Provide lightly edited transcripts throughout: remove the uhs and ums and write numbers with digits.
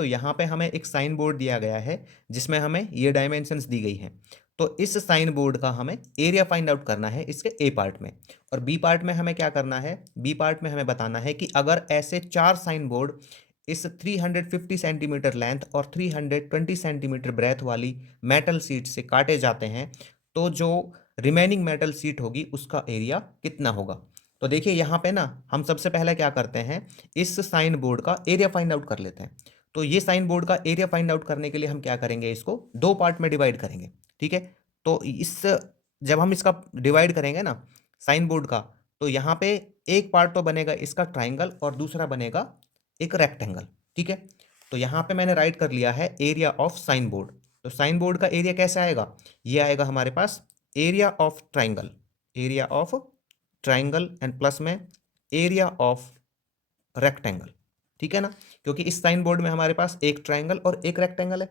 तो यहाँ पे हमें एक साइन बोर्ड दिया गया है जिसमें हमें ये डायमेंशंस दी गई हैं। तो इस साइन बोर्ड का हमें एरिया फाइंड आउट करना है इसके ए पार्ट में, और बी पार्ट में हमें क्या करना है, बी पार्ट में हमें बताना है कि अगर ऐसे 4 साइन बोर्ड इस 350 सेंटीमीटर लेंथ और 320 सेंटीमीटर ब्रेथ वाली मेटल शीट से काटे जाते हैं तो जो रिमेनिंग मेटल शीट होगी उसका एरिया कितना होगा। तो देखिए यहाँ पे ना हम सबसे पहले क्या करते हैं, इस साइन बोर्ड का एरिया फाइंड आउट कर लेते हैं। तो ये साइन बोर्ड का एरिया फाइंड आउट करने के लिए हम क्या करेंगे, इसको 2 पार्ट में डिवाइड करेंगे। ठीक है, तो इस जब हम इसका डिवाइड करेंगे ना साइन बोर्ड का, तो यहाँ पे एक पार्ट तो बनेगा इसका ट्राइंगल और दूसरा बनेगा एक रेक्टेंगल। ठीक है, तो यहाँ पे मैंने राइट कर लिया है एरिया ऑफ साइन बोर्ड। तो साइन बोर्ड का एरिया कैसे आएगा, ये आएगा हमारे पास area of triangle, area of triangle and plus में एरिया ऑफ रेक्टेंगल। ठीक है ना, क्योंकि इस साइन बोर्ड में हमारे पास एक ट्राइंगल और एक रेक्टेंगल है।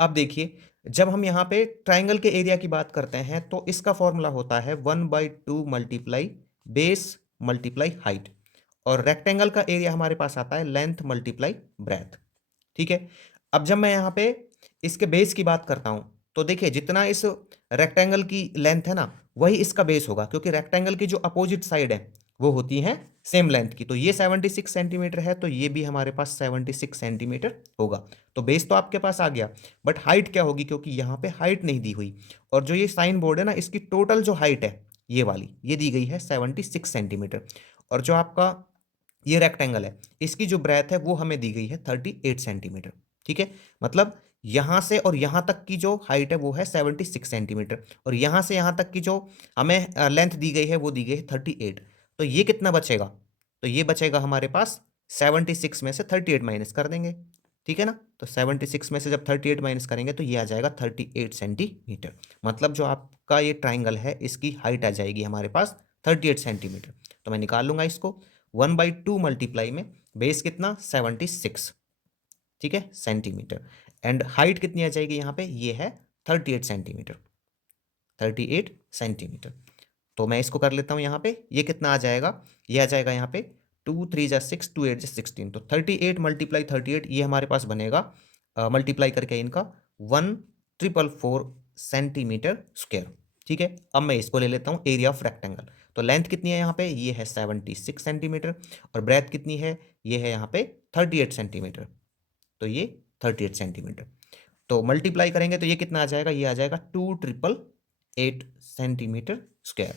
अब देखिए जब हम यहाँ पे ट्राइंगल के एरिया की बात करते हैं तो इसका फॉर्मूला होता है 1/2 मल्टीप्लाई बेस मल्टीप्लाई हाइट, और रेक्टेंगल का एरिया हमारे पास आता है लेंथ मल्टीप्लाई ब्रेथ। ठीक है, अब जब मैं यहाँ पे इसके बेस की बात करता हूँ तो देखिए जितना इस रेक्टेंगल की लेंथ है ना वही इसका बेस होगा, क्योंकि रेक्टेंगल की जो अपोजिट साइड है वो होती है सेम लेंथ की। तो ये 76 सेंटीमीटर है तो ये भी हमारे पास 76 सेंटीमीटर होगा। तो बेस तो आपके पास आ गया, बट हाइट क्या होगी, क्योंकि यहाँ पे हाइट नहीं दी हुई, और जो ये साइन बोर्ड है ना इसकी टोटल जो हाइट है ये वाली ये दी गई है 76 सेंटीमीटर, और जो आपका ये रेक्टेंगल है इसकी जो ब्रेथ है वो हमें दी गई है 38 सेंटीमीटर। ठीक है, मतलब यहां से और यहां तक की जो हाइट है वो है 76 सेंटीमीटर, और यहां से यहां तक की जो हमें लेंथ दी गई है वो दी गई है 38। तो ये कितना बचेगा, तो ये बचेगा हमारे पास 76 में से 38 माइनस कर देंगे। ठीक है ना, तो 76 में से जब 38 माइनस करेंगे तो ये आ जाएगा 38 सेंटीमीटर। मतलब जो आपका ये ट्राइंगल है इसकी हाइट आ जाएगी हमारे पास 38 सेंटीमीटर। तो मैं निकाल लूंगा इसको 1/2 मल्टीप्लाई में बेस कितना 76, ठीक है सेंटीमीटर, एंड हाइट कितनी आ जाएगी यहाँ पे, ये है 38 सेंटीमीटर, 38 सेंटीमीटर। तो मैं इसको कर लेता हूँ यहाँ पे, ये कितना आ जाएगा, ये आ जाएगा यहाँ पे 2 3 जा 6 2 8 जा 16, तो 38 मल्टीप्लाई 38 ये हमारे पास बनेगा मल्टीप्लाई करके इनका 1444 सेंटीमीटर स्क्वायर। ठीक है, अब मैं इसको ले लेता हूँ एरिया ऑफ रेक्टेंगल। तो लेंथ कितनी है यहाँ पे, ये है 76 सेंटीमीटर, और ब्रेथ कितनी है, ये है यहाँ पे 38 सेंटीमीटर, तो ये 38 सेंटीमीटर। तो मल्टीप्लाई करेंगे तो ये कितना आ जाएगा, ये आ जाएगा 2888 सेंटीमीटर स्क्वायर।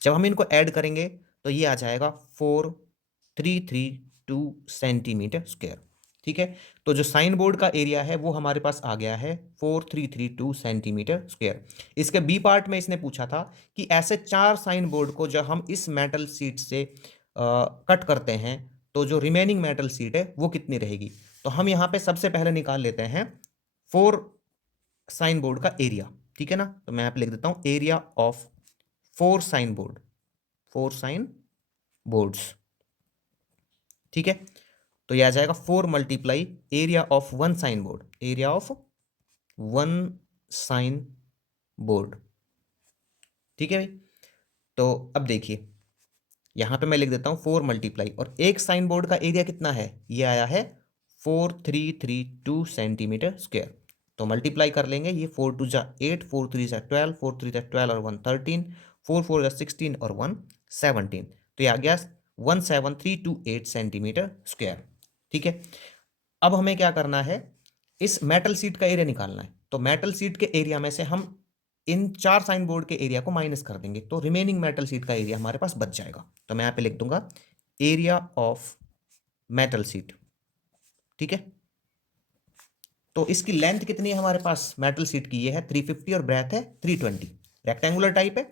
जब हम इनको ऐड करेंगे तो ये आ जाएगा 4332 सेंटीमीटर स्क्वायर। ठीक है, तो जो साइन बोर्ड का एरिया है वो हमारे पास आ गया है 4332 सेंटीमीटर स्क्वायर। इसके बी पार्ट में इसने पूछा था कि ऐसे 4 साइन बोर्ड को जब हम इस मेटल शीट से कट करते हैं तो जो रिमेनिंग मेटल शीट है वो कितनी रहेगी। तो हम यहाँ पे सबसे पहले निकाल लेते हैं 4 साइन बोर्ड का एरिया। ठीक है ना, तो मैं यहाँ पे लिख देता हूँ area of 4 sign board, 4 sign boards. ठीक है, तो यह आ जाएगा 4 multiply area of 1 sign board, area of 1 sign board. ठीक है भाई, तो अब देखिए यहां पे मैं लिख देता हूं 4 मल्टीप्लाई, और एक साइन बोर्ड का एरिया कितना है, ये आया है 4332 सेंटीमीटर स्क्वायर। तो मल्टीप्लाई कर लेंगे, ये 4 2 जा 8 4 3 जा 12 4 3 जा 12 और 1 13 4 4 जा 16 और 1 17, तो ये आ गया 17328 सेंटीमीटर स्क्वायर। ठीक है, अब हमें क्या करना है, इस मेटल शीट का एरिया निकालना है। तो मेटल शीट के एरिया में से हम इन 4 साइन बोर्ड के एरिया को माइनस कर देंगे तो रिमेनिंग मेटल शीट का एरिया हमारे पास बच जाएगा। तो मैं यहाँ पे लिख दूंगा एरिया ऑफ मेटल शीट। ठीक है, तो इसकी लेंथ कितनी है हमारे पास मेटल शीट की, ये है 350 और ब्रेथ है 320, रेक्टेंगुलर टाइप है।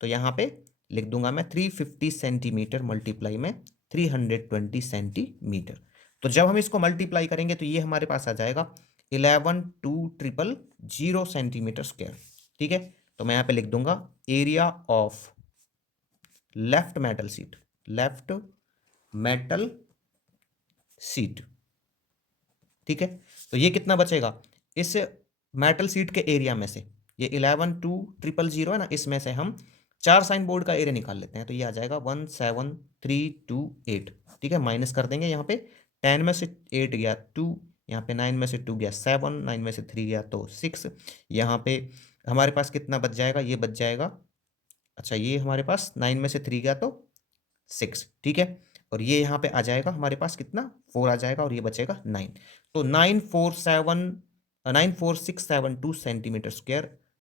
तो यहाँ पे लिख दूंगा मैं 350 सेंटीमीटर मल्टीप्लाई में 320 सेंटीमीटर। तो जब हम इसको मल्टीप्लाई करेंगे तो ये हमारे पास आ जाएगा 11,200 सेंटीमीटर स्क्वायर। ठीक है, तो मैं यहाँ पे लिख दूंगा area of left metal sheet, left metal sheet. ठीक है, तो ये कितना बचेगा, इस मेटल शीट के एरिया में से ये 11,200 है ना, इसमें से हम 4 साइन बोर्ड का एरिया निकाल लेते हैं तो ये आ जाएगा 17328। ठीक है, माइनस कर देंगे यहाँ पे 10 में से 8 गया 2, यहाँ पे 9 में से 2 गया 7, 9 में से 3 गया तो 6। यहाँ पे हमारे पास कितना बच जाएगा, ये बच जाएगा, अच्छा ये हमारे पास 9 में से 3 गया तो 6, ठीक है। और ये यहाँ पे आ जाएगा हमारे पास कितना, 4 आ जाएगा और ये बचेगा 9। तो 94672 सेंटीमीटर स्क्वायर